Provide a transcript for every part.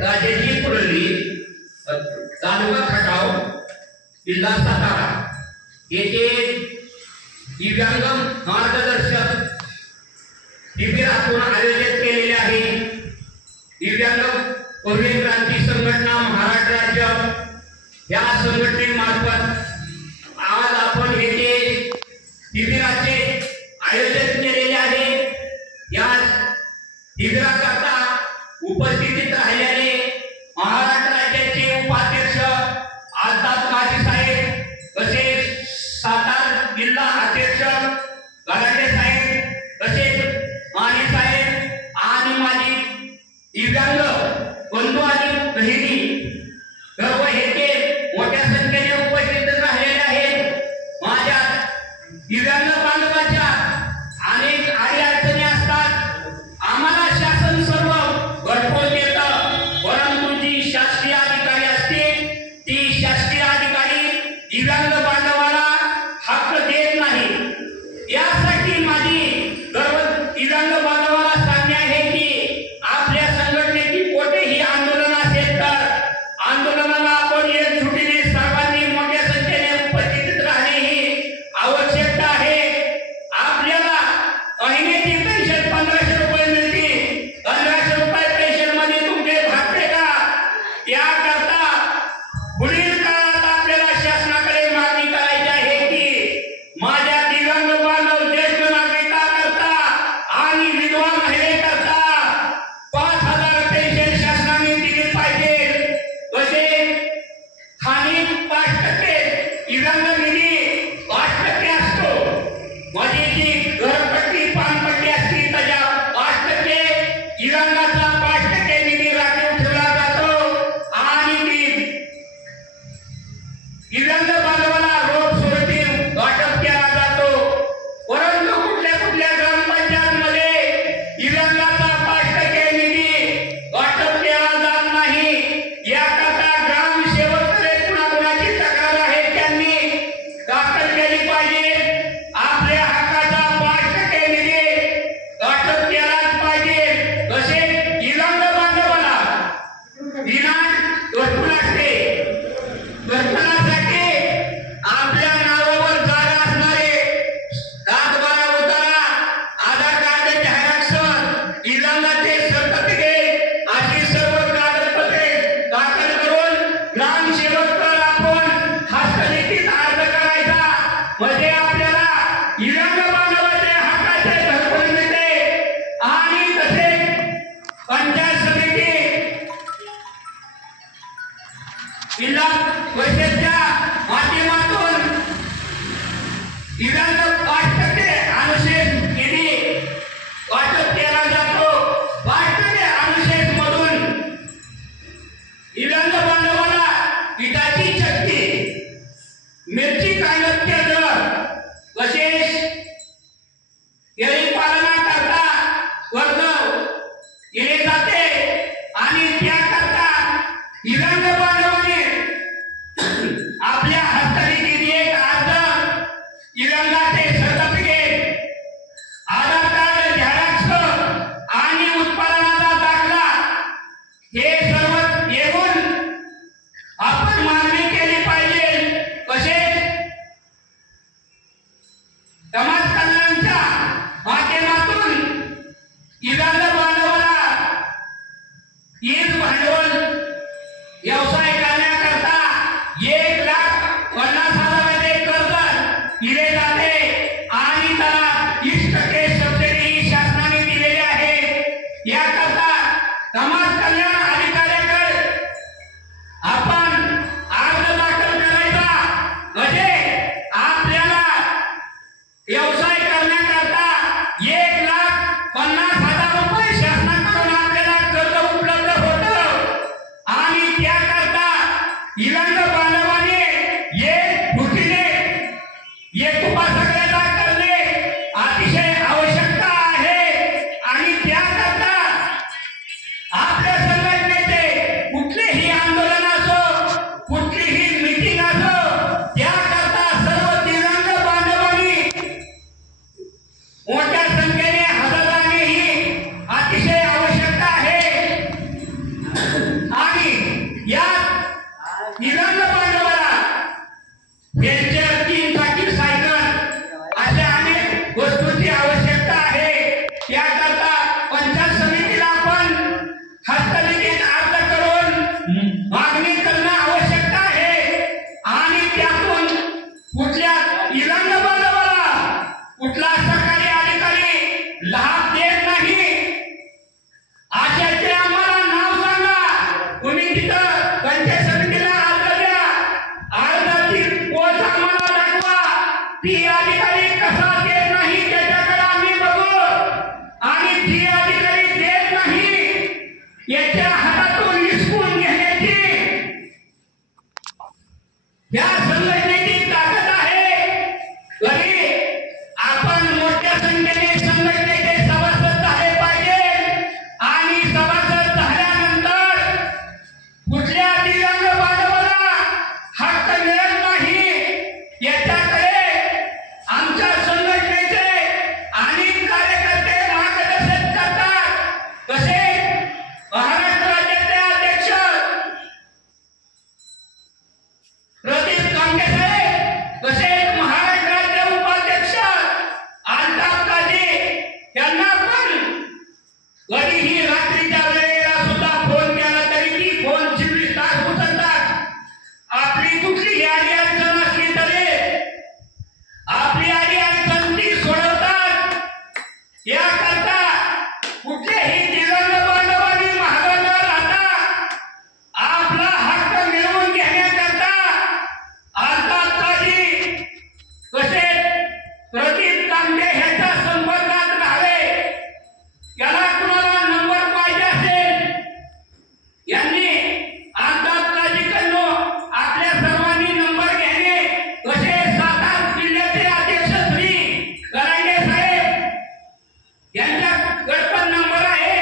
राजेजी पुरली तालुका खटाव जिल्हा सातारा येथे दिव्यांग मार्गदर्शक शिबिरातून आयोजित केलेले आहे। दिव्यांग पूर्वी क्रांती संघटना महाराष्ट्र राज्य या संघटनेमार्फत आज आपण येथे शिबिराचे आयोजन केलेले आहे। या शिबिराकरता उपस्थितीत राहिलेले महाराष्ट्र राज्याचे उपाध्यक्ष आलताफ काजी साहेब, तसेच सातारा जिल्हा अध्यक्ष गलांडे साहेब, तसेच माने साहेब आणि माझी दिव्यांग बंधू आणि बहिणी सर्व येथे मोठ्या संख्येने उपस्थित राहिलेले आहेत। माझ्या दिव्यांग बांधवांच्या अनेक अडचणी असतात, आम्हाला शासन सर्व घरपोच देतं, परंतु जी शासकीय अधिकारी असतील ती शासकीय अधिकारी दिव्यांग बांधवाला हक्क देत नाही। यासाठी माझी सर्व दिव्यांग बांधवाला सांगणे आहे की आपल्या संघटनेची कोणतेही आंदोलन असेल तर आंदोलनाला आपण एकजुटीने सर्वांनी मोठ्या संख्येने उपस्थित राहणे ही आवश्यकता आहे। आपल्याला महिन्याची पेन्शन 1500 रुपये मिळते, 1500 रुपये पेन्शन मध्ये तुमचे भागते का? याकरता पुढील काळात आपल्याला शासनाकडे मागणी करायची आहे की माझ्या दिव्यांग बांधव ज्येष्ठ नागरिकांकरता आणि विधवा महिलेकरता 5000 पेन्शन शासनाने दिली पाहिजे। तसेच स्थानिक 5% दिव्यांग निधी 5% असतो, म्हणजे जी घरपट्टी पानपट्टी असते त्याच्या 5% दिव्यांगाचा 5% निधी राखीव ठेवला जातो आणि ती दिव्यांग बांधवाला रोज स्वरूपी वाटप केला जातो। परंतु कुठल्या ग्रामपंचायतमध्ये दिव्यांगाचा 5% निधी वाटप केला जात नाही। याकरता ग्रामसेवकाकडे कुणाकुणाची तक्रार आहे त्यांनी दाखल केली पाहिजे। आपल्या हक्काचा 5% निधी वाटप केलाच पाहिजे। तसेच दिव्यांग बांधवाला घरकुल असते, घरकुलासाठी आपल्या नावावर जागा असणारे 7-12 उतारा, आधार कार्ड, झेरॉक्स, दिव्यांगाचे सर्टिफिकेट अशी सर्व कागदपत्रे दाखल करून ग्रामसेवकाकडे आपण हस्तलिखित अर्ज करायचा, म्हणजे आपल्याला दिव्यांग बांधवाच्या हक्काचे घरकुल मिळते। आणि तसेच पंचायत समिती जिल्हा परिषदेच्या माध्यमातून दिव्यांग 5% अनुशेष निधी वाटप केला जातो। 5% अनुशेष मधून दिव्यांग बांधवाला पिठाची चक्की, मिरची कांद्याचे दर, तसेच शेळी पालनाकरता कर्ज दिले जाते आणि त्याकरता दिव्यांग बांधवांनी आपल्या हस्तलिखित एक अर्ज, दिव्यांगाचे सर्टिफिकेट, आधार कार्ड, झेरॉक्स आणि उत्पादनाचा दाखला हे सर्व घेऊन आपण मागणी केली पाहिजे। तसेच समाज कल्याणच्या माध्यमातून दिव्यांग बांधवाला ईद भांडवल व्यवसाय करण्याकरता कधीही रात्रीच्या वेळेला सुद्धा फोन केला तरी ती फोन 24 तास उचलतात. आपली कुठली याडी अडचण असली तरी आपली आडी अडचण ती सोडवतात. याकरता कुठलेही दिवंग बांधवांनी महाग न राहता आपला हक्क मिळवून घेण्याकरता अर्थात काही कसे प्रदीप तांबे ह्याच्या संपर्कात राहावे. याला कुणाला नंबर पाहिजे असेल यांनी अंतर्काजिकडून आपल्या सर्वांनी नंबर घेणे. कसे सातारा जिल्ह्याचे अध्यक्ष श्री करांडे साहेब यांच्या गडपण नंबर आहे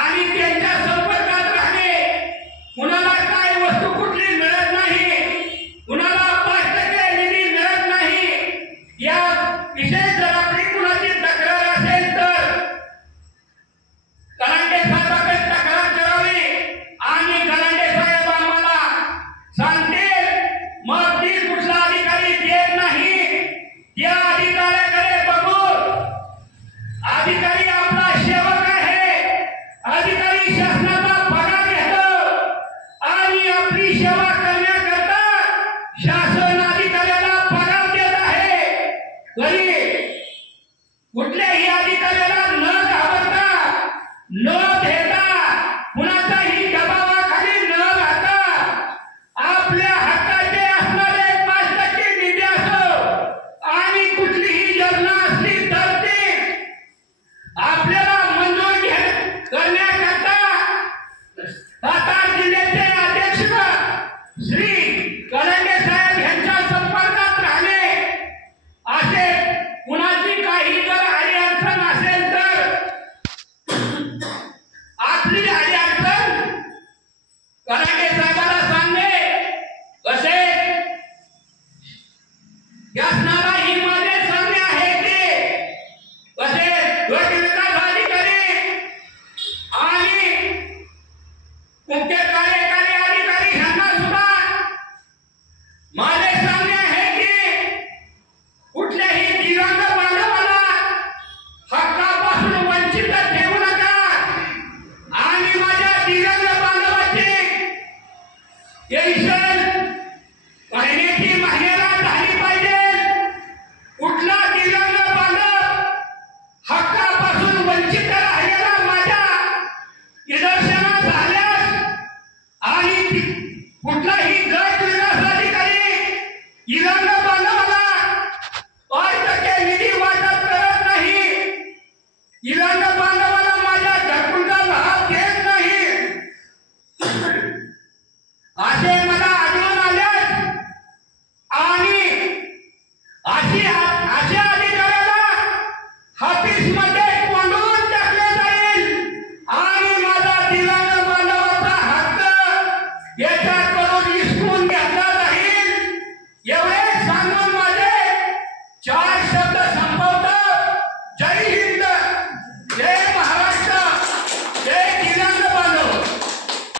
आणि त्यांच्या संपर्कात राहणे. कुणाला काय वस्तू कुठली मिळत नाही, कुणाला 5% निधी मिळत नाही, या विषय जर आपली कुणाची तक्रार असेल तर करांडे साहेबांकडे तक्रार करावी आणि करांडे साहेब आम्हाला सांगतील. मग ती कुठला अधिकारी देत नाही त्या अधिकाऱ्याकडे बघून, अधिकारी आपला सेवक आहे, अधिकारी शासनाचा पगार घेतो आणि आपली सेवा करण्याकरता शासन अधिकाऱ्याला पगार देत आहे. तरी कुठल्याही अधिकाऱ्याला न घाबरता, न भेटा, कुणाचाही दबावाखाली न राहता आपल्या हक्काचे असणारे 5% निधी असो आणि कुठलीही योजना असली तर ती आपल्याला मंजूर करण्याकरता सातारा जिल्ह्याचे अध्यक्ष श्री करांडे साहेब यांच्या संपर्कात राहणे. असे कुणाची काही जर अडचण असेल तर आपली